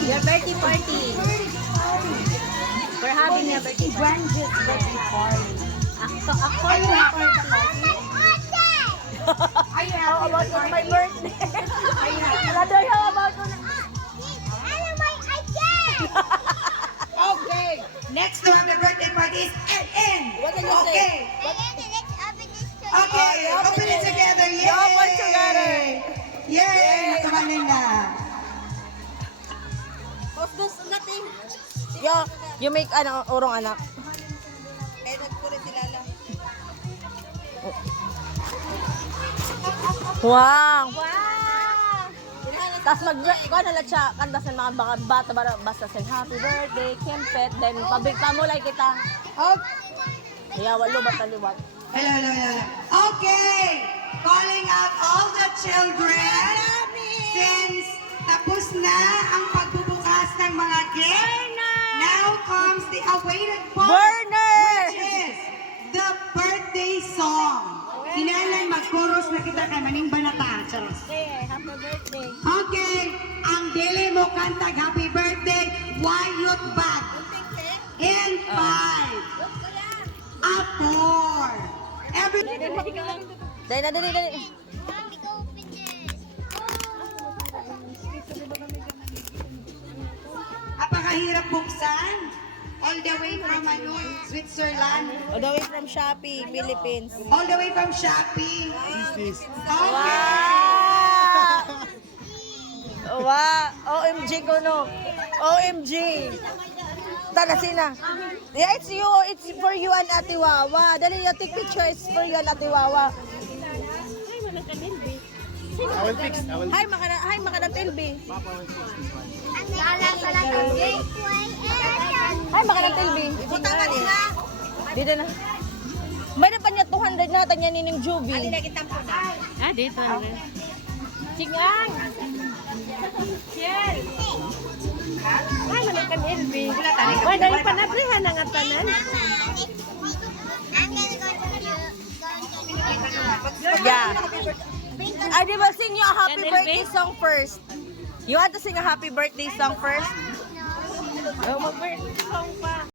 Your birthday party. We're having a birthday party. Ako yung party. How about my birthday? Another how about Okay. Next to have the birthday party is Ed. What did you say? Okay. Okay. Open it together. Yay. Open together. Yay. Nakabanin na. Yo, you make urong anak. Wow! Tapos kuha na lang siya, kandasan mga bata, basta say happy birthday, Kempet, then pamulay kita. Okay. Kaya walo ba taliwat? Hello. Okay. Calling out all the children. Since tapos na ang pagbubukas ng mga gifts, now comes the awaited part, Burner! which is the birthday song. Kinailan mag-chorus na kita kay Maning Banata. Charos. Happy birthday. Okay, ang dili mo kantag happy birthday, why youth bag? In 5, 4. Every Dali. Apakahirap buksan. All the way from Switzerland. All the way from Shopee, Philippines. All the way from Shopee. Okay. Wow! OMG ko no. OMG. Sina. Yeah, it's you. It's for you and Ate Wawa. Dali, you take picture. It's for you and Ate Wawa. I will fix. Hi, Makadam Tilby. Hi, Makadam Tilby. Punta ka nila. Dito na. May na pa niya 200 na tanya ni Ning Juby. Ah, dito. Singang. Shell. Ay, manakan LB. Wala dahil panabrihan ang atanan. Yeah. I will sing you a happy Can birthday Elby? song first. You want to sing a happy birthday song first? Oh, mag-birthday song pa.